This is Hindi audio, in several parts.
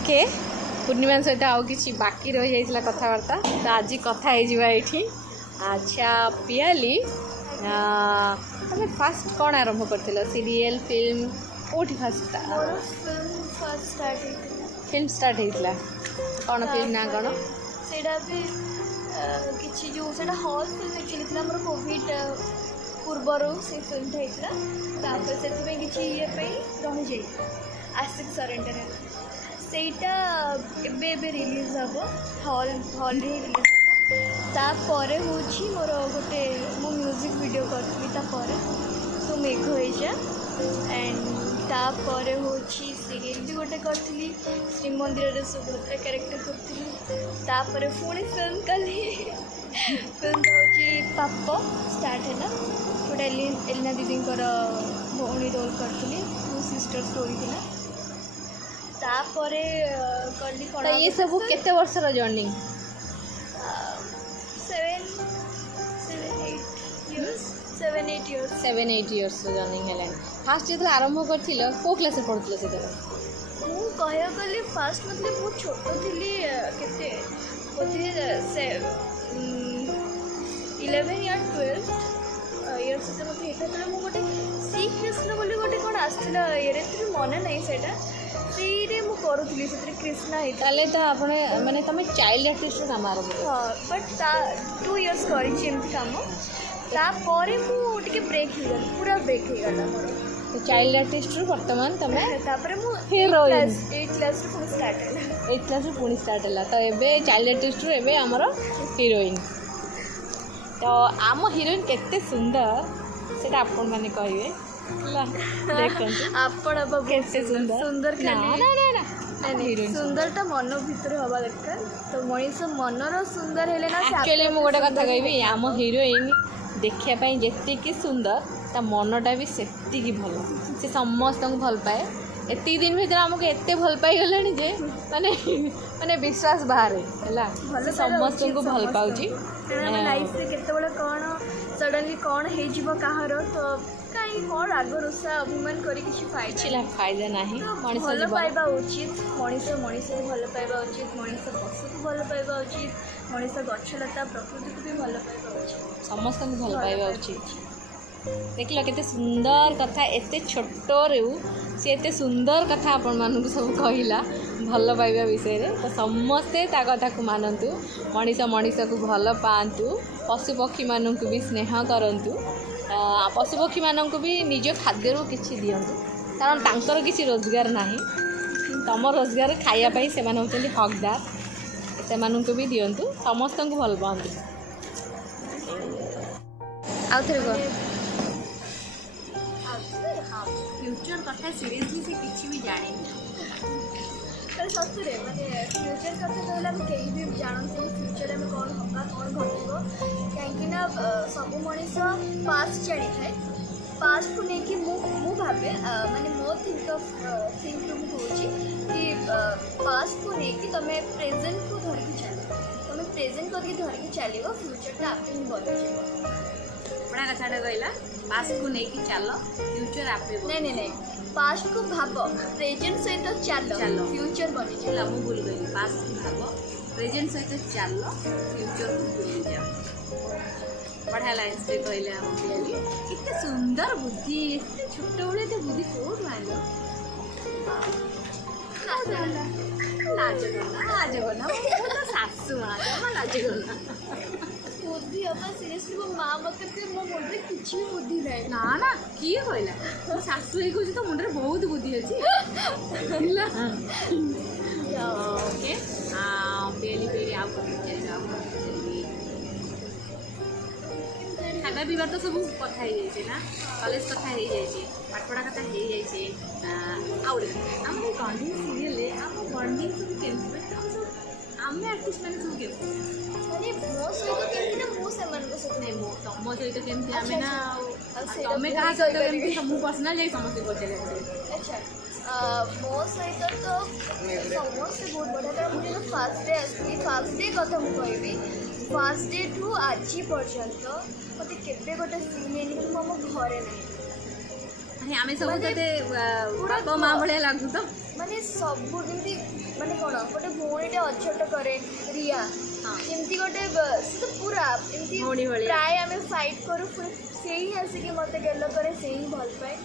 ओके पूर्णिमा सहित आउ कि बाकी रही जाइए कथबार्ता तो आज कथा ये। अच्छा पियाली तुम फास्ट कौन आरंभ कर सीरियल फिल्म कौटी फास्ट फिल्म स्टार्ट होता कौन फिल्म ना कौन सेटा भी किसी जो सेटा हॉल फिल्म एक्चुअली थी मोर कोविड पूर्वर से फिल्म होता से किसी ये रही जाए आशिक सरेंडर सेटा एबे रिलीज हम हॉल हॉल रिलीज हम तापर हूँ मोर गोटे मो म्यूजिक वीडियो करी तो मेघ होजा एंड तापर हूँ सीरियल भी गोटे करी श्रीमंदिर सुभद्रा कैरेक्टर करी पुणी फिल्म कली फिल्म हूँ पाप स्टार्ट है गोटे एलिना दीदी भौणी रोल करी मो सिस्टर स्टोरी थी तापर कली कौन ये सब केते वर्षर जर्नी 7-8 years जर्नी है फास्ट जो आरंभ कर कौ क्लास पढ़ुल से मुझे गली फास्ट मतलब बहुत छोट थी केते बोधे 11 या 12 इयर्स से मतलब होता मुझे गोटे श्री कृष्ण बोली गोटे कौन आसला ये मन नहीं सेटा सीरे मु करूली से कृष्णा ताले तो आपने माने तमे चाइल्ड आर्टिस्ट काम आरंभ हाँ बट 2 इयर्स करी काम तापर मुझे ब्रेक हो गल पूरा ब्रेक हो गला मोर तो चाइल्ड आर्टिस्ट रू वर्तमान तमे तापर मु हीरोइन 8 क्लास रू स्टार्ट है 8 क्लास रू पुणी स्टार्ट है तो एबे चाइल्ड आर्टिस्ट रू एबे हमर हीरोइन तो आम हीरोइन केते सुंदर सेटा आपण माने कहिवे देखो आपण केते सुंदर सुंदर ना ना ना ना हीरोइन सुंदरटा मन भितर हवा दरकार तो मनीष मनर सुंदर हेले ना एक्चुअली मु गोटे कथा कहबी आम हीरोइन देखिया जेतिकी सुंदर ता मनटा भी सेतिकी भल से समस्त भल पाए एति दिन भीतर आमको एते भल पाई गलानी जे माने माने विश्वास बाहर है समस्त को भल पाउची लाइफ रे केते बडा कोन सडनली कोन हे जीव काहर तो काई कोन राग रुसा अभिमान करी किछि फायदा नाही मनीष भल पाइबा उचित मनीष मनीष भल पाइबा उचित मनीष पशु को भल पाइबा उचित मनीष गछलता प्रकृति को भी भल पाइबा उचित समस्त को भल पाइबा उचित देख लो केते सुंदर कथा एते छोट रू सी एते सुंदर कथा आपण मानू सब कहला भल पाइबा विषय रे तो समस्ते ता कथा को मानतु मनीष मनीष को भल पातु पशु पक्षी मानू भी स्नेह करंतु पशु पक्षी मानू भी निज खाद्य किसी दिंतु कारण तांकर किसी रोजगार नाही तम रोजगार खाइबा से होती हकदार से भी दिंतु समस्त को भल पातु आउ थे कह फ्यूचर कथा सीरियसली से किसी भी जाने सतरे माने फ्यूचर कथा कहले हम कहीं भी जानते फ्यूचर में कौन होगा कौन घटो कहीं सब मनीष पास्ट जानी थाए पास्ट को लेकिन मु भावे माने मो थिंक टू होची कि पास्ट को लेकिन तमे प्रेजेंट को धरिकी चलो तमे प्रेजेंट करके धरिकी चलो फ्यूचर आपे ही बदल बड़ा कथाटा कहला पास्ट को लेकिन चलो फ्यूचर आपे नहीं नहीं पास्ट को भाव प्रेजेंट सहित चलो फ्यूचर बनी चला मु भूल गई पास्ट को भाव प्रेजेंट सहित चलो फ्यूचर को भूल जाओ बढ़िया लाइन से कहले हम पियाली कितने सुंदर बुद्धि एते छोट बड़े तो बुद्धि कोड मानो लाज गला तो सासू मां लाज गला बुद्धि अब सीरियसली वो माँ बकते मो मुंडे किछि भी बुद्धि नहीं ना ना की कहला तो सासू ही कहछि तो मुंडे बहुत बुद्धि अछि हिला ओके पेली पेली आउ खाना पीवा तो सब कथा हो जाए ना कॉलेज कथा हो जाए पाठपढ़ा कथा हो जाए आम बॉन्डिंग सीरियल आम बॉन्डिंग सब केमती आम आर्टिस्ट मैंने सब केमती माने मो सहित केमती ना मो से मन को सहित नहीं मो तम सहित केमती आमे ना तमे कहा सहित केमती सब पर्सनल जाई समस्त पचले अच्छा मो सहित तो समस्त बहुत बढ़िया कारण मुझे तो फर्स्ट डे कथा मु कहबी फर्स्ट डे टू आज पर्यंत मत केबे गोटे सीन एनी कि मो घरे नहीं आमे सब तते बापा माँ भाया लागू तो माने सब जमी माने कौन गोटे भौणीटे अछट करे रिया एमती गोटे से तो पूरा एमती भौणी भलिया। प्राय आम फाइट करूँ पुणी से ही आसिक मत गेल करे से ही भल पाए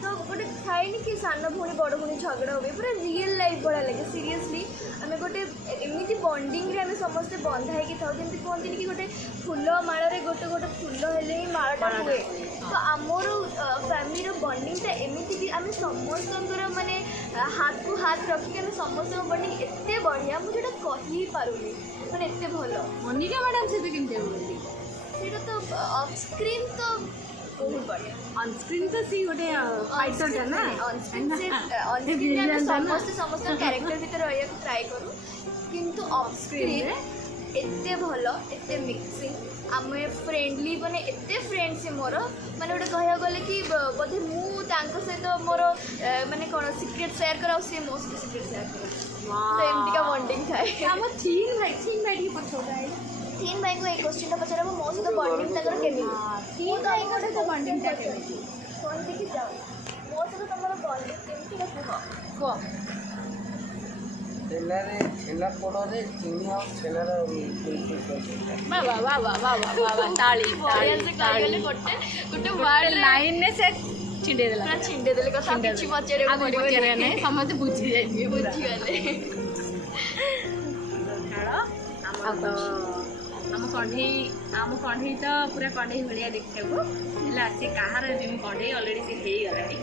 तो गोटे थाएनि कि सान भौणी बड़ भौणी झगड़ा हुए पूरा रियल लाइफ भाया लगे सीरियसली आम गोटे एमती बंडिंग आम समस्ते बंधा होगी था जमी कहते कि गोटे फूल माଳରେ गोटे गोटे फूल हेले ही माळटा हुए तो आमर फैमिली बंडिंगटा एमती भी आम समस्त माने हाथ को हाथ रखिक आम समस्त बंडिंग एत बढ़िया मुझे कही पारुनी मैंने एत भल मोनिका मैडम से केमती सीटा तो ऑफ स्क्रीन तो बहुत बढ़िया ऑन स्क्रीन तो सी गोटे फाइटर टा ना ऑन स्क्रीन समस्त समस्त कैरेक्टर भीतर रहा ट्राई करूँ किंतु ऑफ स्क्रीन एते भल एते मिक्सिंग आम फ्रेंडली माने एते फ्रेंड से मोर माने गोटे कह गले कि बोधे मु तांको सहित मोर माने कौन सिक्रेट शेयर करा से मो सहित सिक्रेट शेयर करा तो एमती का बॉन्डिंग थाए हम थीन भाई की पछोड़ा है तीन भाई को एक क्वेश्चन पचार मो सहित बॉन्डिंग तकर केमी तीन भाई को तो बॉन्डिंग टा केमती फोन देखि जाओ मो सहित तमरो बॉन्डिंग केमती का को छेना पोड़े चिनी और छेनार बाबा बाबा बाबा बाबा ताली बढ़िया से कहले गोटे गोटे वर्ड लाइन ने से छिंडे देला पूरा छिंडे देले कथा किछि पचारे आगु पचरे नै समझ बुझी जाई बुझी गले छाड़ आम कढ़ई तो पूरा कढ़ई भाया देखा है से कहार जिन कढ़ई अलरेडी से हो गलानी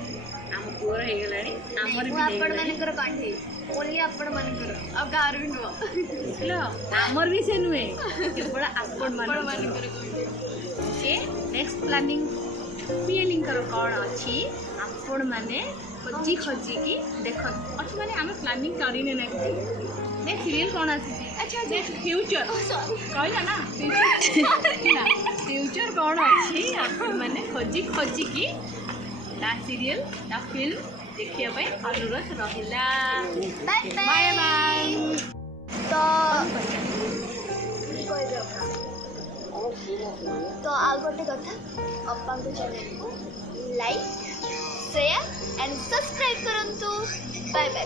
आम पुअर हो गलानी आमर भी आपण मानकर कंठे ओनली आपण मानकर अब गार भी नो आमर भी से नुहे केवल आपण मानकर से नेक्स्ट प्लानिंग फिलिंग करो कौन अच्छी आपण माने खोजी खोजी की देख अच्छी माने आम प्लानिंग करिने ना कि नेक्स्ट सीरियल कौन आसी अच्छा नेक्स्ट फ्यूचर कहला ना फ्यूचर कौन अच्छी आपण माने खोजी खोजी की ता सीरियल ता फिल्म देखिए भाई अनुरोध रहिला बाय बाय बाय तो आ गोटे कथा अप्पा को चैनल को लाइक शेयर एंड सब्सक्राइब करंतु बाय बाय